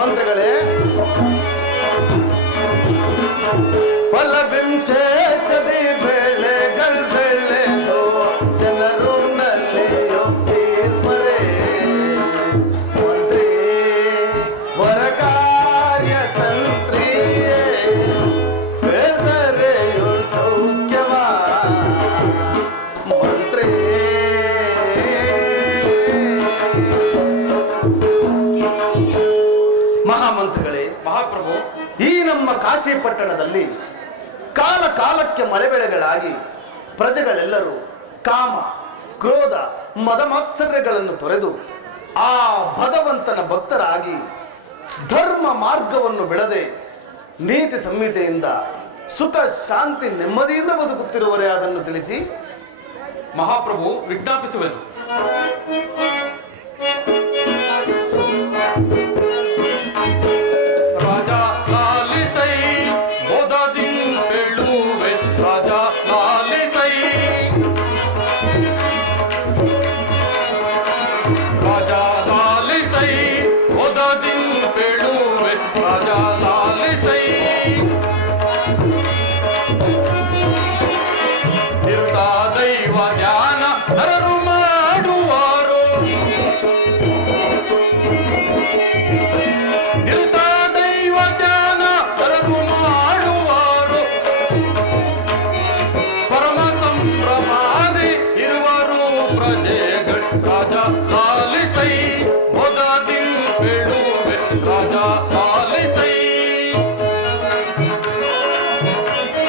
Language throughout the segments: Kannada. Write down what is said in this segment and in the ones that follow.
ಮಂತ್ರಿಗಳೇ, ಫಲವಿಂಶೇಷದಿ ಬೆಳೆಗಳು ಬೆಳೆದು ಜನರು ನಲ್ಲಿಯೋ ತೀರ್ಮರೆ ಮಂತ್ರಿ ವರ ಕಾರ್ಯ ತಂತ್ರಿಯೇ ಬೆಳೆದರೆಯೋ ಸೌಖ್ಯವ ಮಂತ್ರಿ. ಮಹಾಮಂತ್ರಿಗಳೇ, ಮಹಾಪ್ರಭು, ಈ ನಮ್ಮ ಕಾಶಿ ಪಟ್ಟಣದಲ್ಲಿ ಕಾಲ ಕಾಲಕ್ಕೆ ಮಳೆ ಬೆಳೆಗಳಾಗಿ ಪ್ರಜೆಗಳೆಲ್ಲರೂ ಕಾಮ ಕ್ರೋಧ ಮದಮಾತ್ಸರ್ಯಗಳನ್ನು ತೊರೆದು ಆ ಭಗವಂತನ ಭಕ್ತರಾಗಿ ಧರ್ಮ ಮಾರ್ಗವನ್ನು ಬಿಡದೆ ನೀತಿ ಸಂಹಿತೆಯಿಂದ ಸುಖ ಶಾಂತಿ ನೆಮ್ಮದಿಯಿಂದ ಬದುಕುತ್ತಿರುವರೇ ಅದನ್ನು ತಿಳಿಸಿ. ಮಹಾಪ್ರಭು, ವಿಜ್ಞಾಪಿಸುವೆನು. ರಾಜ ಲಾಲಿಸೈ ಮೋದದಿ ಹೇಳುವೆ, ರಾಜ ಲಾಲಿಸೈ, ರಾಜ ಲಾಲಿಸೈ ಮೋದದಿ ಹೇಳುವೆ, ರಾಜ ಲಾಲಿಸೈ. ಇರುತ್ತ ದೈವ ಧ್ಯಾನ ನರರು ಮಾಡುವಾರು, ಇರುತ್ತ ದೈವ ಧ್ಯಾನ ನರರು ಮಾಡುವಾರು, ಪರಮ ಸಂಭ್ರಮಾದಿ ಇರುವರು ಪ್ರಜೆಗಳು. ರಾಜ ಲಾಲಿಸೈ ಮೊದದಿ ಬೇಡುವೆ, ರಾಜ ಲಾಲಿಸೈ.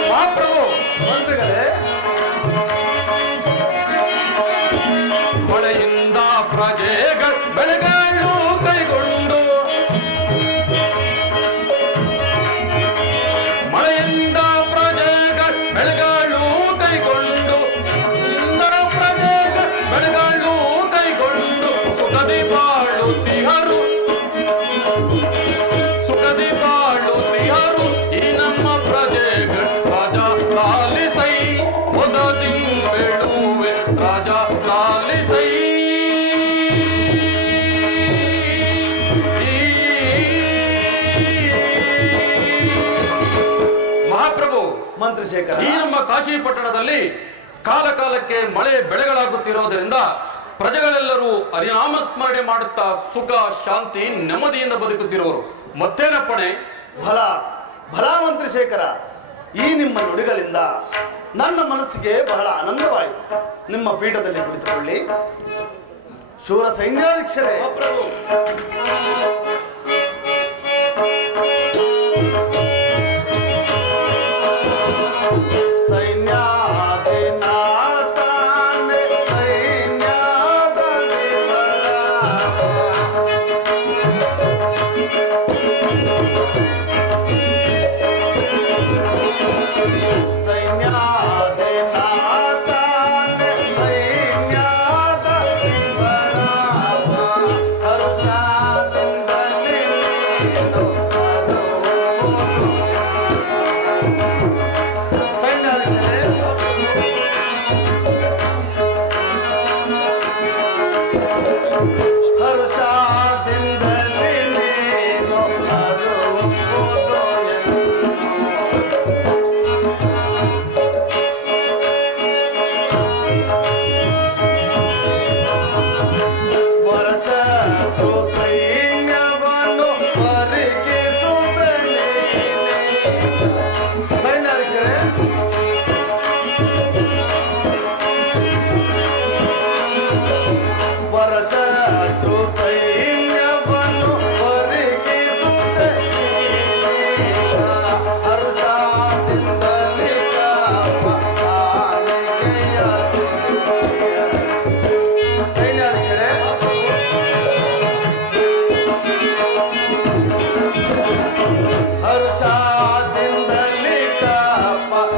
ಮಹಾಪ್ರಭು, ಮಂತ್ರಿಗಳೇ, ಮಳೆಯಿಂದ ಪ್ರಜೆಗಳು ಬೆಳೆಗಳು ಕೈಗೊಂಡು, ಮಳೆಯಿಂದ ಪ್ರಜೆಗಳು ಬೆಳೆಗಳು ಕೈಗೊಂಡು, ಪ್ರಜೆಗಳು ಬೆಳೆಗಳು ಕೈಗೊಂಡು ಸುಖದಿ ಬಾಳುತ್ತಿಹರು, ಸುಖದಿ ಬಾಳುತ್ತಿಹರು ಈ ನಮ್ಮ ಪ್ರಜೆಗಳು. ರಾಜ ಲಾಲಿಸೈ ಮೊದದಿ ಬೇಡುವೆ, ರಾಜ ಲಾಲಿಸೈ. ಮಹಾಪ್ರಭು, ಮಂತ್ರಿಶೇಖರ, ಈ ನಮ್ಮ ಕಾಶಿ ಪಟ್ಟಣದಲ್ಲಿ ಕಾಲ ಕಾಲಕ್ಕೆ ಮಳೆ ಬೆಳೆಗಳಾಗುತ್ತಿರೋದರಿಂದ ಪ್ರಜೆಗಳೆಲ್ಲರೂ ಹರಿನಾಮ ಸ್ಮರಣೆ ಮಾಡುತ್ತಾ ಸುಖ ಶಾಂತಿ ನೆಮ್ಮದಿಯಿಂದ ಬದುಕುತ್ತಿರುವರು. ಮತ್ತೇನಪ್ಪಣೆ? ಫಲ ಫಲ ಮಂತ್ರಿಶೇಖರ, ಈ ನಿಮ್ಮ ನುಡಿಗಳಿಂದ ನನ್ನ ಮನಸ್ಸಿಗೆ ಬಹಳ ಆನಂದವಾಯಿತು. ನಿಮ್ಮ ಪೀಠದಲ್ಲಿ ಕುಳಿತುಕೊಳ್ಳಿ. ಶೂರ ಸೈನ್ಯಾಧೀಕ್ಷರೇ, ಸೈನ್ಯಾಧಿನಾಥನೇ ಸೈನ್ಯದ ವಿಮಲ, ಸೈನ್ಯಾಧಿನಾಥನೇ ಸೈನ್ಯದ ವಿಮಲ, ಹರುಷದಿಂದಲೇ ನೀನು ಬರುವುದು. ಸೈನ್ಯಾಧೀಕ್ಷರೇ, ಹರುಷದಿಂದಲೇ ನೀನು ಬರುವುದು ವರಶತ್ರು ಸೈನ್ಯವನ್ನು ಪರಿಗಿಸುತ್ತಲೇ. ಸೈನ್ಯಾಧೀಕ್ಷರೇ, ವರಶತ್ರು ಸೈನ್ಯವನ್ನು ಪರಿಗಿಸುತ್ತಲೇ, ಹರುಷದಿಂದಲೇ ಕಾಪಾಲಿಕೆಯ ಸೈನ್ಯಾಧೀಕ್ಷರೇ, ಹರುಷದಿಂದಲೇ ಕಾಪಾಲಿಕೆಯ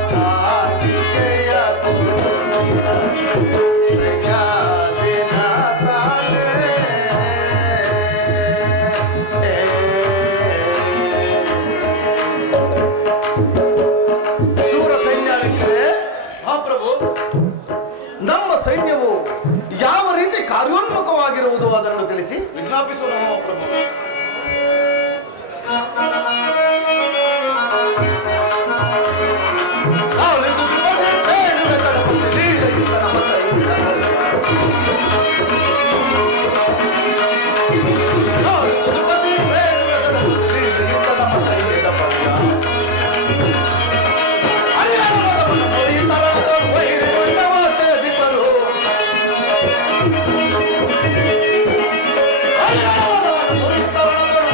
ಶೂರ ಸೈನ್ಯಾಧೀಕ್ಷರೇ, ಮಹಾಪ್ರಭು, ನಮ್ಮ ಸೈನ್ಯವು ಯಾವ ರೀತಿ ಕಾರ್ಯೋನ್ಮುಖವಾಗಿರುವುದು ಅದನ್ನು ತಿಳಿಸಿ. ವಿಜ್ಞಾಪಿಸೋಣ ಮಹಾಪ್ರಭು.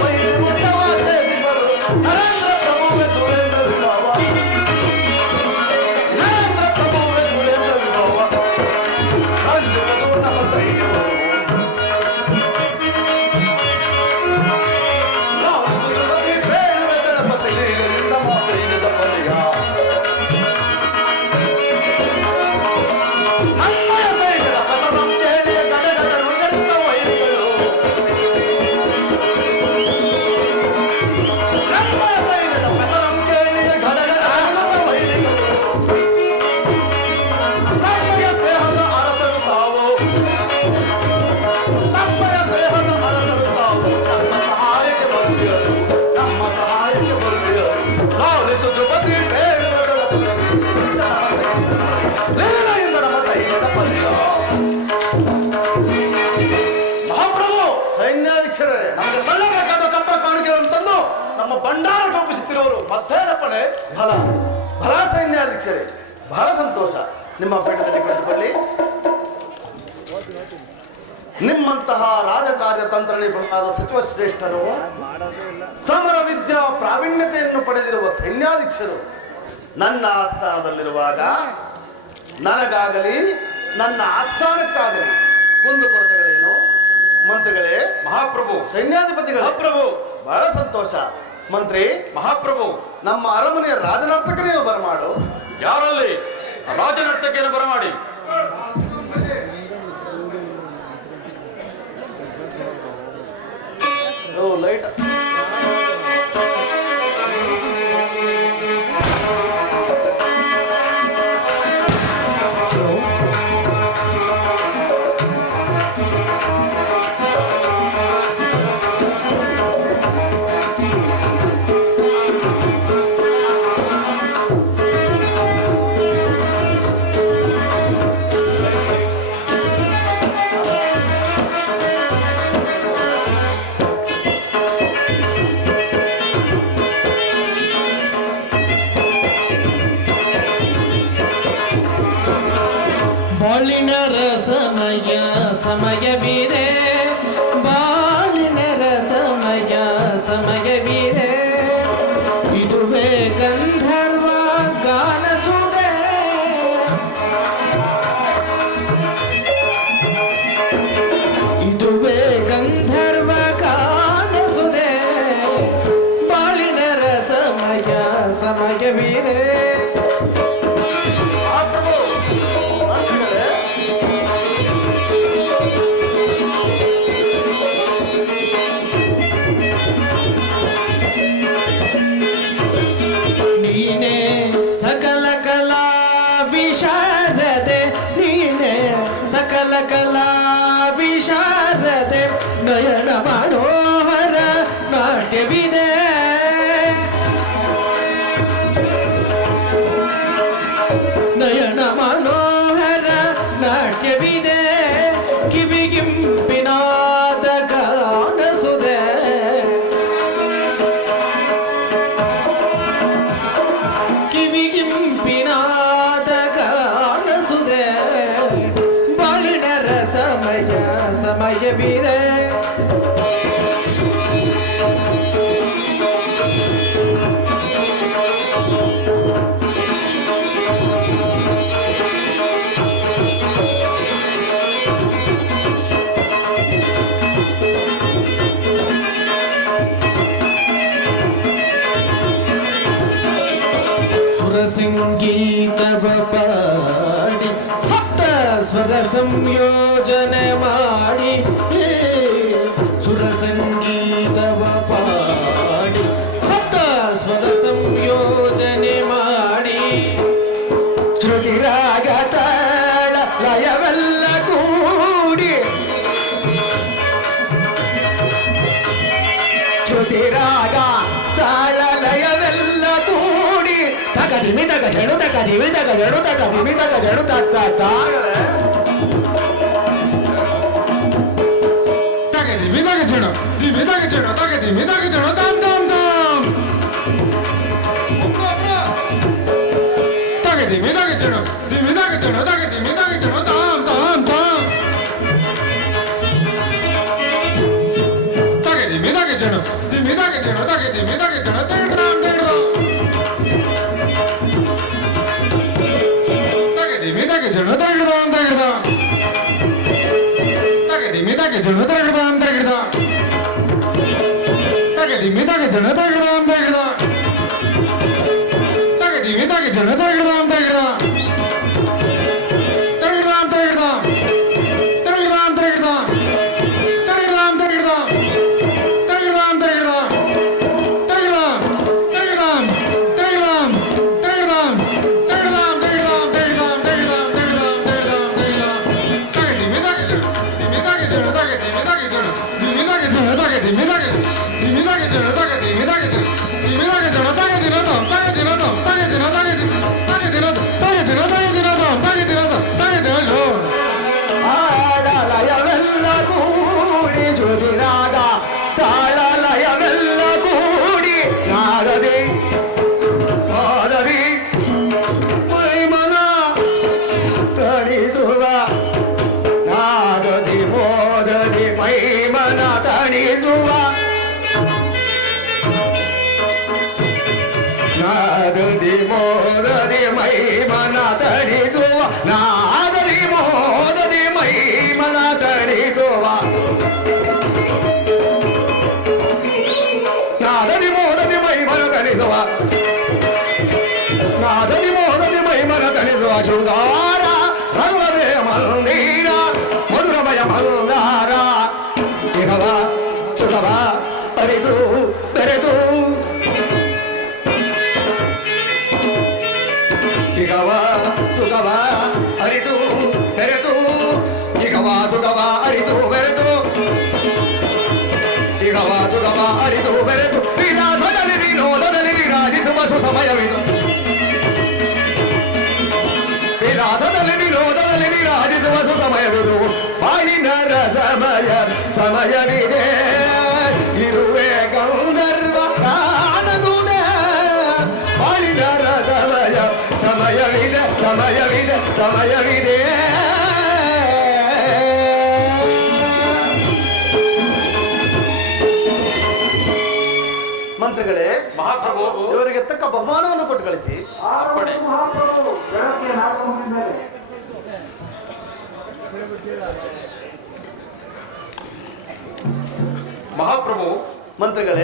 ವೈರಿ ಮುಟ್ಟವ ಜಯಿಸಿದರು ನರೇಂದ್ರ ಪ್ರಭುವೆ ಸುರೇಂದ್ರ ವಿಭವ ನರೇಂದ್ರ ಪ್ರಭುವೆ ಸುರೇಂದ್ರ ವಿಭವ ಸಂಜುವುದು ನಮ್ಮ ಸೈನ್ಯವರು ನಾವು ಸುರತಿ ಬೇಡುವೆ ಗಣಪತಿಗೆ ನಮ್ಮ ಸೈನ್ಯದ ಪಡೆಯ ನಮ್ಮಯ ಸೈನ್ಯದ ಪದಂ ಕೇಳಿ ಗಡಗಡ ನುಡಿಯುತ್ತ ವೈರಿಗಳು ನಮ್ಮಯ ಸೈನ್ಯದ ಪದಂ ಕೇಳಿ ಗಡಗಡ ನುಡಿಯುತ್ತ ವೈರಿಗಳು ನಮ್ಮಯ ಸ್ನೇಹದ ಅರಸರು ತಾವು ನಮ್ಮಯ ಸ್ನೇಹದ ಅರಸರು ತಾವು ನಮ್ಮ ಸಹಾಯಕ್ಕೆ ಬಂದಿರು ನಮ್ಮ ಸಹಾಯಕ್ಕೆ ಬಂದಿರು ಲಾಲಿಸು ದ್ರುಪದಿ ಬೇಡಗಳಿಂದ ನಮ್ಮ ಸೈನ್ಯದ ಪಲ್ಯ ಮಹಾಪ್ರಭು ಸೈನ್ಯಾಧೀಕ್ಷರೇ ನಮಗೆ ಸಲ್ಲಬೇಕಾದ ಕಪ್ಪ ಕಾಣಿಕೆಗಳನ್ನು ತಂದು ನಮ್ಮ ಭಂಡಾರ ಕಂಪಿಸುತ್ತಿರುವರು ಮಸ್ತೇನ ಪಡೆ ಫಲ ಫಲ ಸೈನ್ಯಾಧೀಕ್ಷರೇ ಬಹಳ ಸಂತೋಷ ನಿಮ್ಮ ಪೀಠದಲ್ಲಿ ಕುಳಿತುಕೊಳ್ಳಿ ನಿಮ್ಮಂತಹ ರಾಜಕಾರ್ಯ ತಂತ್ರ ನಿಪುಣರಾದ ಸಚಿವ ಶ್ರೇಷ್ಠರು ಸಮರ ವಿದ್ಯಾ ಪ್ರಾವೀಣ್ಯತೆಯನ್ನು ಪಡೆದಿರುವ ಸೈನ್ಯಾಧೀಕ್ಷರು ನನ್ನ ಆಸ್ಥಾನದಲ್ಲಿರುವಾಗ ನನಗಾಗಲಿ ನನ್ನ ಆಸ್ಥಾನಕ್ಕಾಗಲಿ ಕುಂದುಕೊರತೆಗಳೇನು ಮಂತ್ರಿಗಳೇ ಮಹಾಪ್ರಭು ಸೈನ್ಯಾಧಿಪತಿಗಳೇ ಮಹಾಪ್ರಭು ಬಹಳ ಸಂತೋಷ ಮಂತ್ರಿ ಮಹಾಪ್ರಭು ನಮ್ಮ ಅರಮನೆಯ ರಾಜನರ್ತಕನೇ ಬರಮಾಡು ಯಾರಲ್ಲಿ ರಾಜನರ್ತಕಿಯನ್ನು ಬರಮಾಡಿ ಲೈಟ್ ಬಾಳಿನ ರಸಮಯ ಸಮಯವಿದೆ ಬಾಳಿನ ರಸಮಯ ಸಮಯವಿದೆ ಇದುವೇ ಗಂಧರ್ವ ಗಾನಸುದೆ ಇದುವೇ ಗಂಧರ್ವ ಗಾನಸುದೆ ಬಾಳಿನ ರಸಮಯ ಸಮಯವಿದೆ ಮಹಾಪ್ರಭು ಮಂತ್ರಿಗಳೇ ನೀನೆ ಸಕಲ ಕಲಾ ವಿಶಾರದೆ ನೀನೆ ಸಕಲ ಕಲಾ ವಿಶಾರದೆ ನಯನ ಮನೋಹರ ನಾಟ್ಯವಿದೆ ನಯನ ಮನೋಹರ ನಾಟ್ಯವಿದೆ ಕಿವಿಗಿಂಪಿನಾದ ಗಾನಸುದೆ ಕಿವಿಗಿಂಪಿನಾದ ಗಾನಸುದೆ ಬಾಳಿನ ರಸಮಯ ಸಮಯವಿದೆ ಸಂಗೀತವ ಪಾಡಿ ಸಪ್ತ ಸ್ವರ ಸಂಯೋಜನೆ ಮಾಡಿ ಸುರ ಸಂಗೀತವ ಪಾಡಿ ಸಪ್ತ ಸ್ವರ ಸಂಯೋಜನೆ ಮಾಡಿ ಶ್ರುತಿ ರಾಗ ತಾಳ ಲಯವೆಲ್ಲ ಕೂಡಿ ಶ್ರುತಿ ರಾಗ ತಾಳ ಲಯವೆಲ್ಲ ಕೂಡಿ ತಗದಿಮಿ ತಗ ಜಡು ತಗದಿಮಿ ತಗ ಜಡು ತಗದಿಮಿ ತಗ ಜಡು ತತ್ತ ತಗದಿಮಿ ತಗ ಜಡು ದಿಮಿ ತಗ ಜಡು ತಗದಿಮಿ ತಗ ಜಡು ತಾಮ್ ತಾಮ್ ತಾಮ್ ತಗದಿಮಿ ತಗ ಜಡು ದಿಮಿ ತಗ ಜಡು ತಗದಿಮಿ ತಗ ಜಡು ತಾಮ್ ತಾಮ್ ತಾಮ್ ತಗದಿಮಿ ತಗ ಜಡು ದಿಮಿದಾಗೆ ದಿನದಾಗೆ ದಿಮಿದಾಗೆ ದಿನ ತಗಡ್ದಾಂ ತಗೆ ದಿಮಿದಾಗೆ ದಿನ ತಗಡ್ದಾಂ ತಗೆ ದಿಮಿದಾಗೆ ದಿನ ತಗಡ್ದಾಂ ತಗೆ ದಿಮಿದಾಗೆ ದಿನ ತಗಡ್ದಾಂ ತಗೆ ದಿಮಿದಾಗೆ ದಿನ ತಗಡ್ದಾಂ ಆಡಲಯವೆಲ್ಲ ಕೂಡಿ ಜುದಿರಾಗ ತಾಳಲಯವೆಲ್ಲ ಕೂಡಿ ನಾದದಿ ಮಾದದಿ ಮೈಮನ ತಣಿಸುವ ನಾದದಿ ಮೋದದಿ ಮೈಮನ ತಣಿಸುವ ನಾದದಿ ಮೋದದಿ ಮೈಮನ ತಣಿಸುವ ನಾದದಿ ಮೋದದಿ ಮೈಮನ ತಣಿಸುವ ನಾದದಿ ಮೋದದಿ ಮೈಮನ ತಣಿಸುವ ನಾದದಿ ಮೋದದಿ ಮೈಮನ ತಣಿಸುವ ಶೃಂಗಾರ ಸರ್ವದೇ ಮಂದಿರ ಮಧುರಮಯ ಮಂದಾರ ಇಹವ ಸುಖವ ಅರಿತು ಬೆರೆತು ಇಗವ ಸುಖವ ಅರಿತು ಬೆರೆತು ಇಗವ ಸುಖವ ಅರಿತು ಬೆರೆತು ಇಗವ ಸುಖವ ಅರಿತು ಬೆರೆತು ವಿಲಾಸದಲ್ಲಿ ವಿನೋದದಲ್ಲಿ ವಿರಾಜಿಸುವ ಸುಸಮಯವಿದು ವಿಲಾಸದಲ್ಲಿ ವಿನೋದದಲ್ಲಿ ವಿರಾಜಿಸುವ ಸುಸಮಯವಿದು ಬಾಳಿನ ರಸಮಯ ಸಮಯವಿದೆ ಇರುವೆ ಗಂಧರ್ವ ಕಾಣಸುವುದೇ ಬಾಳಿನ ರಸಮಯ ಸಮಯವಿದೆ ಸಮಯವಿದೆ ಸಮಯವಿದೆ ಮಂತ್ರಿಗಳೇ, ಮಹಾಪ್ರಭು ಇವರಿಗೆ ತಕ್ಕ ಬಹುಮಾನವನ್ನು ಕೊಟ್ಟು ಕಳಿಸಿ. ಅಪ್ಪಣೆ. ಮಹಾಪ್ರಭು ಮಂತ್ರಿಗಳೇ,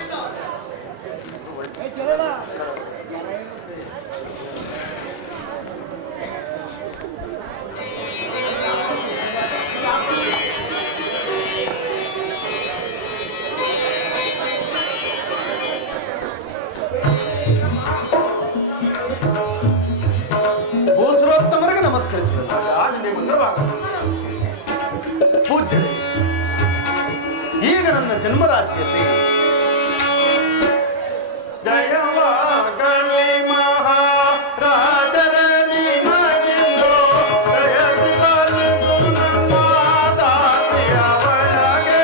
ಭೂಸುರೋತ್ತಮರಿಗೆ ನಮಸ್ಕರಿಸುವುದು. ಪೂಜ್ಯರೇ, ಈಗ ನನ್ನ ಜನ್ಮರಾಶಿಯಲ್ಲಿ ಜಯವಾಗಲಿ ಮಹಾರಾಜರ ನಿಮಗಿಂದು ಜಯವಾಗಲಿ ನಮ್ಮ ದಾಸಿಯ ಒಳಗೆ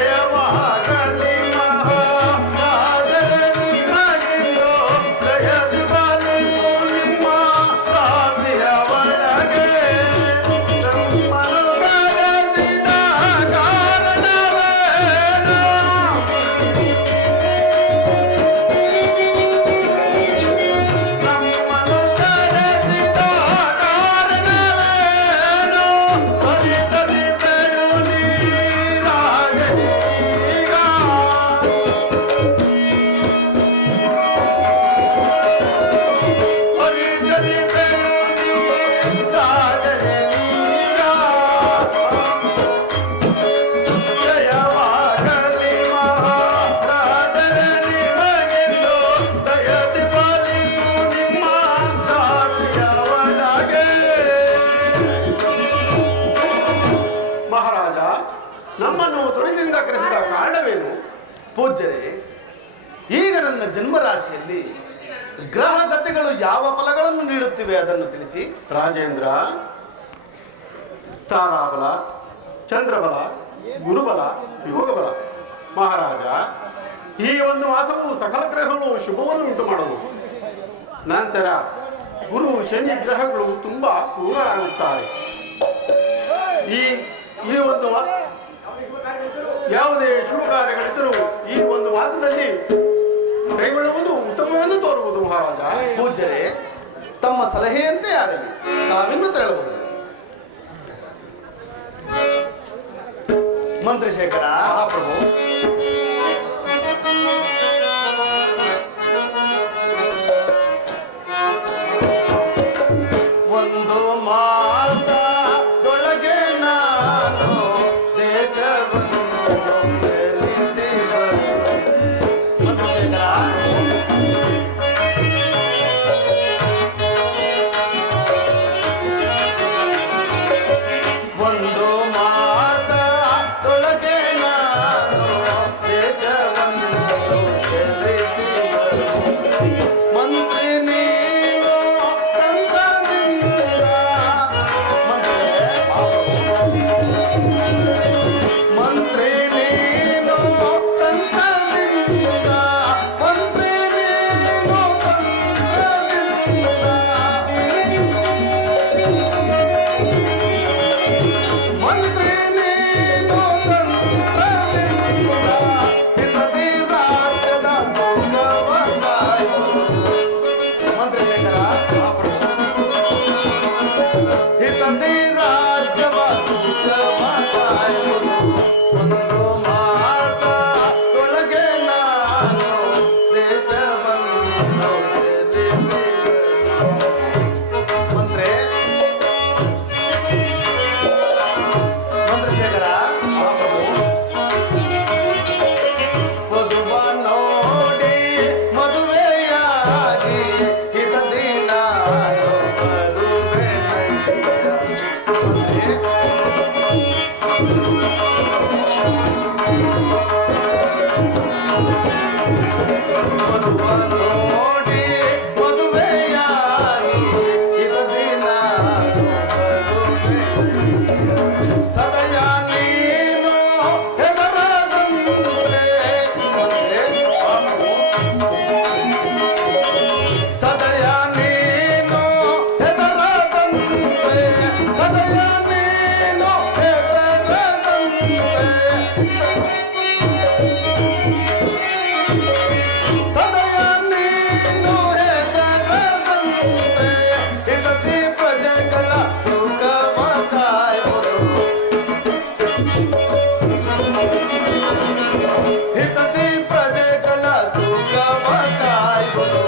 ಜಯವಾಗಲಿ ಮಹಾರಾಜರ ನಿಮಗಿಂದು ಜಯವಾಗಲಿ ನಿಮ್ಮ ದಾಸಿಯ ಒಳಗೆ ನಮ್ಮನ್ನು ಕರೆಸಿದ ಕಾರಣವೇನು? ನಮ್ಮನ್ನು ಕರೆಸಿದ ಕಾರಣವೇನು? ಹರಿತದಿದ್ದೆಯು ನೀರಾಗಲೀಗ. ಹರಿತದಿದ್ದೆಯು ನೀರಾಗಲೀಗ. ಜಯವಾಗಲಿ ಮಹಾರಾಜರ ನಿಮಗಿಂದು ದಯದಿ ಪಾಲಿಸು ನಿಮ್ಮ ದಾಸಿಯ ಒಳಗೆ. ಮಹಾರಾಜ, ನಮ್ಮನ್ನು ತುಳಿದಿಂದ ಕರೆಸಿದ ಕಾರಣವೇನು? ಪೂಜ್ಯರೇ, ಈಗ ನನ್ನ ಜನ್ಮರಾಶಿಯಲ್ಲಿ ಗ್ರಹ ಗತಿಗಳು ಯಾವ ಫಲಗಳನ್ನು ನೀಡುತ್ತಿವೆ ಅದನ್ನು ತಿಳಿಸಿ. ರಾಜೇಂದ್ರ, ತಾರಾಬಲ, ಚಂದ್ರಬಲ, ಗುರುಬಲ, ಯೋಗಬಲ. ಮಹಾರಾಜ, ಈ ಒಂದು ಮಾಸವು ಸಕಲ ಗ್ರಹಗಳು ಶುಭವನ್ನು ಉಂಟು ಮಾಡುವುದು. ನಂತರ ಗುರು ಶನಿ ಗ್ರಹಗಳು ತುಂಬಾ ಕ್ರೂರರಾಗುತ್ತಾರೆ. ಈ ಈ ಒಂದು ಯಾವುದೇ ಶುಭ ಕಾರ್ಯಗಳಿದ್ದರೂ ಈ ಒಂದು ಮಾಸದಲ್ಲಿ ಕೈಗೊಳ್ಳುವುದು ಉತ್ತಮವೆಂದು ತೋರುವುದು ಮಹಾರಾಜ. ಪೂಜ್ಯರೇ, ತಮ್ಮ ಸಲಹೆಯಂತೆ ಆಗಲಿ, ತಾವಿನ್ನು ತೆರಳಬಹುದು. ಮಂತ್ರಿಶೇಖರ. ಮಹಾಪ್ರಭು. ಒಂದು ಮಾಸದೊಳಗೆ ನಾನು ದೇಶವನ್ನು ಗೆಲ್ಲಿಸಿ ಬರುವೆ. ಮಂತ್ರಿಶೇಖರ. ಒಂದು ಮಾಸದೊಳಗೆ ನಾನು ದೇಶವನ್ನು ಗೆಲ್ಲಿಸಿ ಬರುವೆ. ಮಂತ್ರಿ ನೀನು ತಂತ್ರದಿಂದ ಮಂತ್ರಿ ನೀನು ತಂತ್ರದಿಂದ ಮಂತ್ರಿ ನೀನು ಮಂತ್ರಿ ನೀನು ತಂತ್ರದಿಂದ ಇಲ್ಲದಿ ರಾಜ್ಯದ ಭೋಗವ ಕಾಯುವುದು. ಮಂತ್ರಿಶೇಖರ. ಹಿತದಿ ರಾಜ್ಯವ ಸುಖವ ಕಾಯುವುದು. ಒಂದು ಮಾಸದೊಳಗೆ ನಾನು ದೇಶವನ್ನು ಗೆಲ್ಲಿಸಿ ಮಂತ್ರಿ ಮಂತ್ರಿಶೇಖರ. ವಧುವ ನೋಡಿ ಮದುವೆಯಾಗಿ ಹಿತದಿ ನಾನು ಬರುವೆನಯ್ಯ. ಮಂತ್ರಿ. ವಧುವ ನೋಡಿ ಮದುವೆಯಾಗಿ ಹಿತದಿ ನಾನು ಬರುವೆನಯ್ಯ. ಸದಯ ನೀನು ಹೆದರದಂತೆ ಸದಯ ನೀನು ಹೆದರದಂತೆ ಸದಯ ನೀನು ಹೆದರದಂತೆ ಸದಯ ನೀನು ಹೆದರದಂತೆ ಹಿತದಿ ಪ್ರಜೆಗಳ ಸುಖವ ಕಾಯುವುದು. ಹಿತದಿ ಪ್ರಜೆಗಳ ಸುಖವ ಕಾಯುವುದು.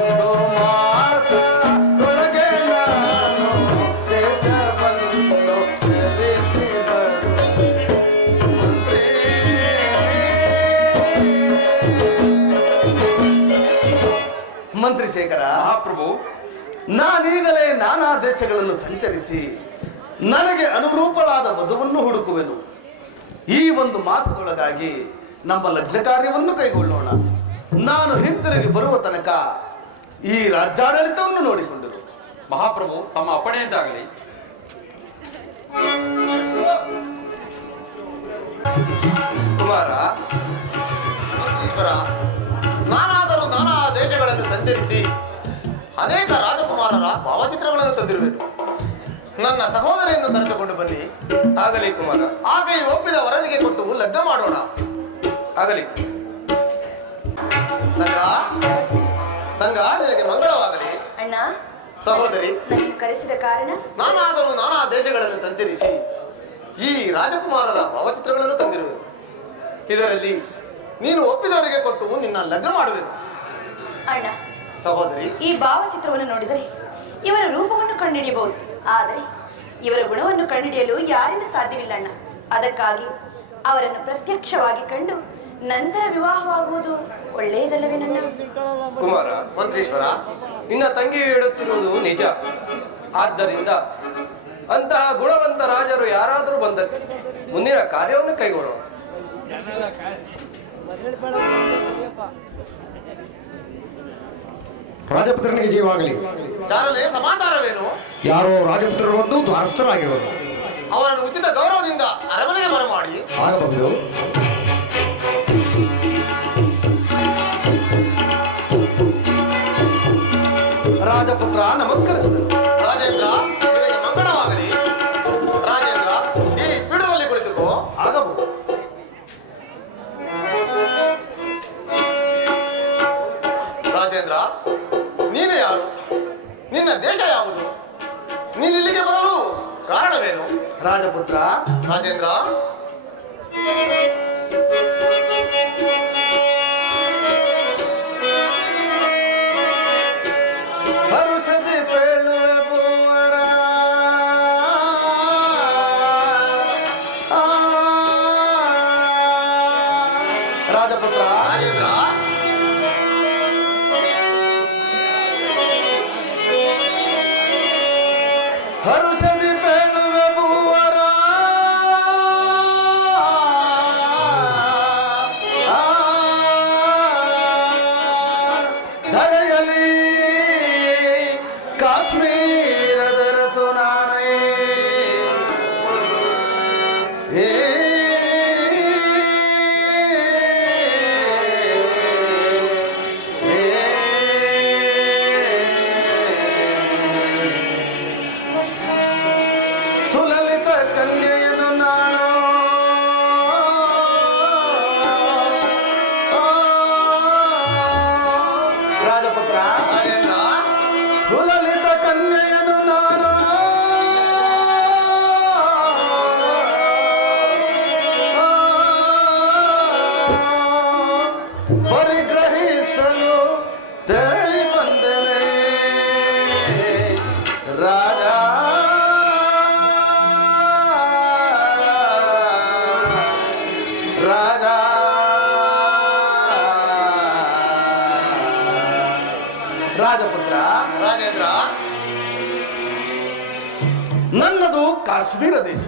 ಒಂದು ಮಾಸದೊಳಗೆ ನಾನು ದೇಶವನ್ನು ಗೆಲ್ಲಿಸಿ ಬರುವೆ. ಮಂತ್ರಿ. ಮಂತ್ರಿಶೇಖರ. ಮಹಾಪ್ರಭು. ನಾನೀಗಲೇ ನಾನಾ ದೇಶಗಳನ್ನು ಸಂಚರಿಸಿ ನನಗೆ ಅನುರೂಪಳಾದ ವಧುವನ್ನು ಹುಡುಕುವೆನು. ಈ ಒಂದು ಮಾಸದೊಳಗಾಗಿ ನಮ್ಮ ಲಗ್ನ ಕಾರ್ಯವನ್ನು ಕೈಗೊಳ್ಳೋಣ. ನಾನು ಹಿಂತಿರುಗಿ ಬರುವ ತನಕ ಈ ರಾಜ್ಯಾಡಳಿತವನ್ನು ನೋಡಿಕೊಂಡಿರು. ಮಹಾಪ್ರಭು, ತಮ್ಮ ಅಪ್ಪಣೆಯದ್ದಾಗಲಿ. ಕುಮಾರ. ಈಶ್ವರ, ನಾನಾದರೂ ನಾನಾ ದೇಶಗಳನ್ನು ಸಂಚರಿಸಿ ಅನೇಕ ರಾಜಕುಮಾರರ ಭಾವಚಿತ್ರಗಳನ್ನು ತಂದಿರುವೆನು. ನನ್ನ ಸಹೋದರಿಯನ್ನು ಕರೆದುಕೊಂಡು ಬನ್ನಿ. ಆಗಲಿ ಕುಮಾರ. ಆಕೆಯು ಒಪ್ಪಿದ ವರನಿಗೆ ಕೊಟ್ಟು ಲಗ್ನ ಮಾಡೋಣ. ಆಗಲಿ. ತಂಗ ತಂಗ ನಿನಗೆ ಮಂಗಳವಾಗಲಿ. ಅಣ್ಣ, ಸಹೋದರಿ, ನನ್ನನ್ನು ಕರೆಸಿದ ಕಾರಣ? ನಾನಾದರೂ ನಾನಾ ದೇಶಗಳನ್ನು ಸಂಚರಿಸಿ ಈ ರಾಜಕುಮಾರರ ಭಾವಚಿತ್ರಗಳನ್ನು ತಂದಿರುವೆನು. ಇದರಲ್ಲಿ ನೀನು ಒಪ್ಪಿದವರಿಗೆ ಕೊಟ್ಟು ನಿನ್ನ ಲಗ್ನ ಮಾಡುವೆನು. ಅಣ್ಣ, ಸಹೋದರಿ, ಈ ಭಾವಚಿತ್ರವನ್ನು ನೋಡಿದರೆ ಇವರ ರೂಪವನ್ನು ಕಂಡುಹಿಡಿಯಬಹುದು, ಆದರೆ ಇವರ ಗುಣವನ್ನು ಕಂಡುಹಿಡಿಯಲು ಯಾರಿಂದ ಸಾಧ್ಯವಿಲ್ಲ ಅಣ್ಣ. ಅದಕ್ಕಾಗಿ ಅವರನ್ನು ಪ್ರತ್ಯಕ್ಷವಾಗಿ ಕಂಡು ನಂತರ ವಿವಾಹವಾಗುವುದು ಒಳ್ಳೆಯದಲ್ಲವೇ ನನ್ನ? ಕುಮಾರ. ಮಂತ್ರೀಶ್ವರ, ನಿನ್ನ ತಂಗಿ ಹೇಳುತ್ತಿರುವುದು ನಿಜ. ಆದ್ದರಿಂದ ಅಂತಹ ಗುಣವಂತ ರಾಜರು ಯಾರಾದರೂ ಬಂದರೆ ಮುಂದಿನ ಕಾರ್ಯವನ್ನು ಕೈಗೊಳ್ಳೋಣ. ರಾಜಪುತ್ರನಿಗೆ ಜೀವಾಗಲಿ. ಚಾರನೆ, ಸಮಾಚಾರವೇನು? ಯಾರೋ ರಾಜಪುತ್ರರು ಬಂದು ದ್ವಾರಸ್ಥರಾಗಿರುವರು. ಅವರನ್ನು ಉಚಿತ ಗೌರವದಿಂದ ಅರಮನೆಗೆ ಬರಮಾಡಿ. ಆಗಬಹುದು. ರಾಜಪುತ್ರ ನಮಸ್ಕರಿಸುವೆನು. ರಾಜೇಂದ್ರ, ನಿನಗೆ ಮಂಗಳವಾಗಲಿ. ರಾಜೇಂದ್ರ, ಈ ಪೀಠದಲ್ಲಿ ಕುಳಿತುಕೋ. ಆಗಬಹುದು. ರಾಜೇಂದ್ರ, ನೀನು ಯಾರು? ನಿನ್ನ ದೇಶ ಯಾವುದು? ನೀನಿಲ್ಲಿಗೆ ಬರಲು ಕಾರಣವೇನು? ರಾಜಪುತ್ರ, ರಾಜೇಂದ್ರ, ಹರುಷದಿ ಪೇಳುವೆ ಭೂವರ ರಾಜಪುತ್ರ, ರಾಜೇಂದ್ರ, ಹರುಷದಿ ಪೇಳುವೆ ಭೂವರ ಧರೆಯಲಿ ಕಾಶ್ಮೀರದ ರಸುನಾನೇ ಸುಲಲಿತ ಕನ್ಯೆಯನ್ನು ನಾನು ರಾಜಪುತ್ರ, ರಾಜೇಂದ್ರ, ಸುಲಲಿತ ಕನ್ಯೆಯನ್ನು ನಾನು ಪರಿಗ್ರಹಿಸಲು ತೆರಳಿ ಬಂದನೆ ರಾಜ. ರಾಜ, ರಾಜಪುತ್ರ, ರಾಜೇಂದ್ರ, ನನ್ನದು ಕಾಶ್ಮೀರ ದೇಶ.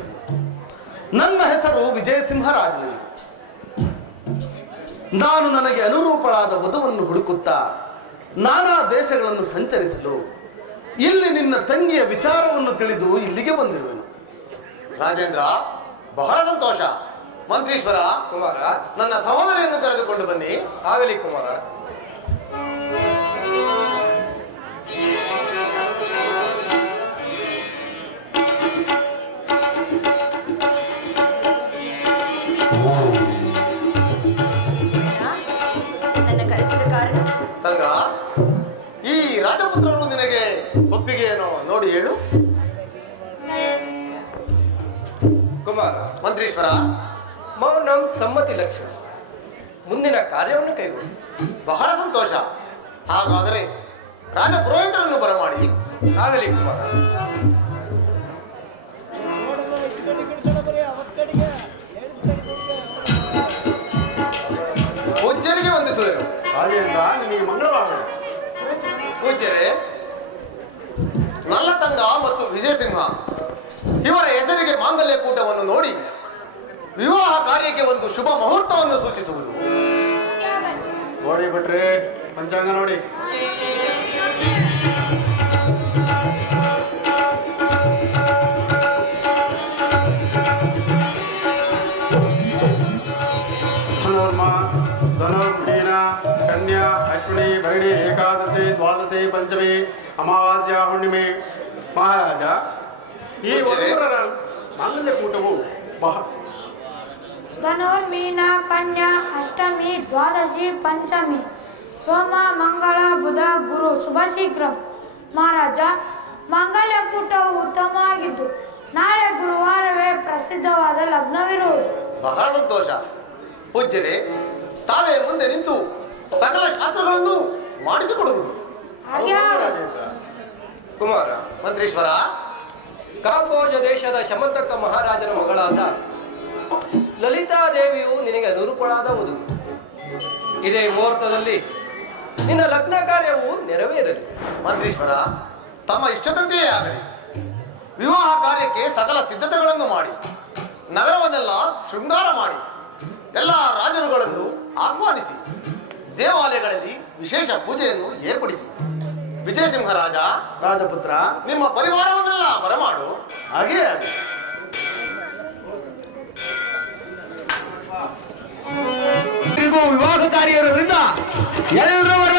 ನನ್ನ ಹೆಸರು ವಿಜಯಸಿಂಹರಾಜನೆಂದು. ನಾನು ನನಗೆ ಅನುರೂಪಳಾದ ವಧುವನ್ನು ಹುಡುಕುತ್ತಾ ನಾನಾ ದೇಶಗಳನ್ನು ಸಂಚರಿಸಲು ಇಲ್ಲಿ ನಿನ್ನ ತಂಗಿಯ ವಿಚಾರವನ್ನು ತಿಳಿದು ಇಲ್ಲಿಗೆ ಬಂದಿರುವೆನು. ರಾಜೇಂದ್ರ, ಬಹಳ ಸಂತೋಷ. ಮಂತ್ರೀಶ್ವರ, ಕುಮಾರ, ನನ್ನ ಸಹೋದರಿಯನ್ನು ಕರೆದುಕೊಂಡು ಬನ್ನಿ. ಆಗಲಿ ಕುಮಾರ. ನನ್ನ ಕರೆಸಿದ ಕಾರಣ ತಂಗ, ಈ ರಾಜಪುತ್ರರು ನಿನಗೆ ಒಪ್ಪಿಗೆಯನ್ನು ನೋಡಿ ಹೇಳು. ಕುಮಾರ, ಮಂತ್ರೀಶ್ವರ, ಮೌನಂ ಸಮ್ಮತಿ ಲಕ್ಷಣ. ಮುಂದಿನ ಕಾರ್ಯವನ್ನು ಕೈಗೊಳ್ಳಿ. ಬಹಳ ಸಂತೋಷ. ಹಾಗಾದರೆ ರಾಜ ಪುರೋಹಿತರನ್ನು ಬರಮಾಡಿ. ಆಗಲಿ ಕುಮಾರ. ಪೂಜ್ಯರಿಗೆ ವಂದಿಸುವೆನು. ರಾಜೇಂದ್ರ, ನಿನಗೆ ಮಂಗಳವಾಗಲಿ. ಪೂಜ್ಯರೇ, ನಲ್ಲತಂಗ ಮತ್ತು ವಿಜಯಸಿಂಹ ಇವರ ಹೆಸರಿಗೆ ಮಾಂಗಲ್ಯ ಕೂಟವನ್ನು ನೋಡಿ ವಿವಾಹ ಕಾರ್ಯಕ್ಕೆ ಒಂದು ಶುಭ ಮುಹೂರ್ತವನ್ನು ಸೂಚಿಸುವುದು. ನೋಡಿ ಬಿಟ್ರೆ ಪಂಚಾಂಗ ನೋಡಿ. ಧನುರ್ಮ, ಧನುರ್ಮೀನ, ಕನ್ಯಾ, ಅಶ್ವಿನಿ, ಭರಣಿ, ಏಕಾದಶಿ, ದ್ವಾದಶಿ, ಪಂಚಮಿ, ಅಮಾವಾಸ್ಯ, ಹುಣ್ಣಿಮೆ. ಮಹಾರಾಜ, ಈ ವಧುವರರ ಮಾಂಗಲ್ಯ ಕೂಟವು ಧನುರ್ಮೀನ, ಕನ್ಯಾ, ಅಷ್ಟಮಿ, ದ್ವಾದಶಿ, ಪಂಚಮಿ, ಸೋಮ, ಮಂಗಳ, ಬುಧ, ಗುರು, ಶುಭ ಶೀಘ್ರ. ಮಹಾರಾಜ, ಮಾಂಗಲ್ಯ ಕೂಟವು ಉತ್ತಮವಾಗಿದ್ದು ನಾಳೆ ಗುರುವಾರವೇ ಪ್ರಸಿದ್ಧವಾದ ಲಗ್ನವಿರುವುದು. ಬಹಳ ಸಂತೋಷ. ಪೂಜ್ಯರೇ, ತಾವೇ ಮುಂದೆ ನಿಂತು ಸಕಲ ಶಾಸ್ತ್ರಗಳನ್ನು ಮಾಡಿಸಿಕೊಡುವುದು. ಹಾಗೆ ಕುಮಾರ, ಮಂತ್ರೀಶ್ವರ, ಕಾಂಬೋಜ ದೇಶದ ಶಮಂತಕ ಮಹಾರಾಜನ ಮಗಳಾದ ಲಲಿತಾದೇವಿಯು ನಿನಗೆ ಅನುರೂಪಳಾದ ವಧು. ಇದೇ ಮುಹೂರ್ತದಲ್ಲಿ ನಿನ್ನ ಲಗ್ನ ಕಾರ್ಯವು ನೆರವೇರಲಿ. ಮಂತ್ರೀಶ್ವರ, ತಮ್ಮ ಇಷ್ಟದಂತೆಯೇ ಆಗಲಿ. ವಿವಾಹ ಕಾರ್ಯಕ್ಕೆ ಸಕಲ ಸಿದ್ಧತೆಗಳನ್ನು ಮಾಡಿ ನಗರವನ್ನೆಲ್ಲ ಶೃಂಗಾರ ಮಾಡಿ ಎಲ್ಲ ರಾಜರುಗಳನ್ನು ಆಹ್ವಾನಿಸಿ ದೇವಾಲಯಗಳಲ್ಲಿ ವಿಶೇಷ ಪೂಜೆಯನ್ನು ಏರ್ಪಡಿಸಿ. ವಿಜಯಸಿಂಹರಾಜ, ರಾಜಪುತ್ರ, ನಿಮ್ಮ ಪರಿವಾರವನ್ನೆಲ್ಲ ಬರಮಾಡು. ಹಾಗೆಯೇ ಆಗಲಿ. ವಿವಾಹ ಕಾರ್ಯ ಇರೋದ್ರಿಂದ ಎಲ್ಲರೂ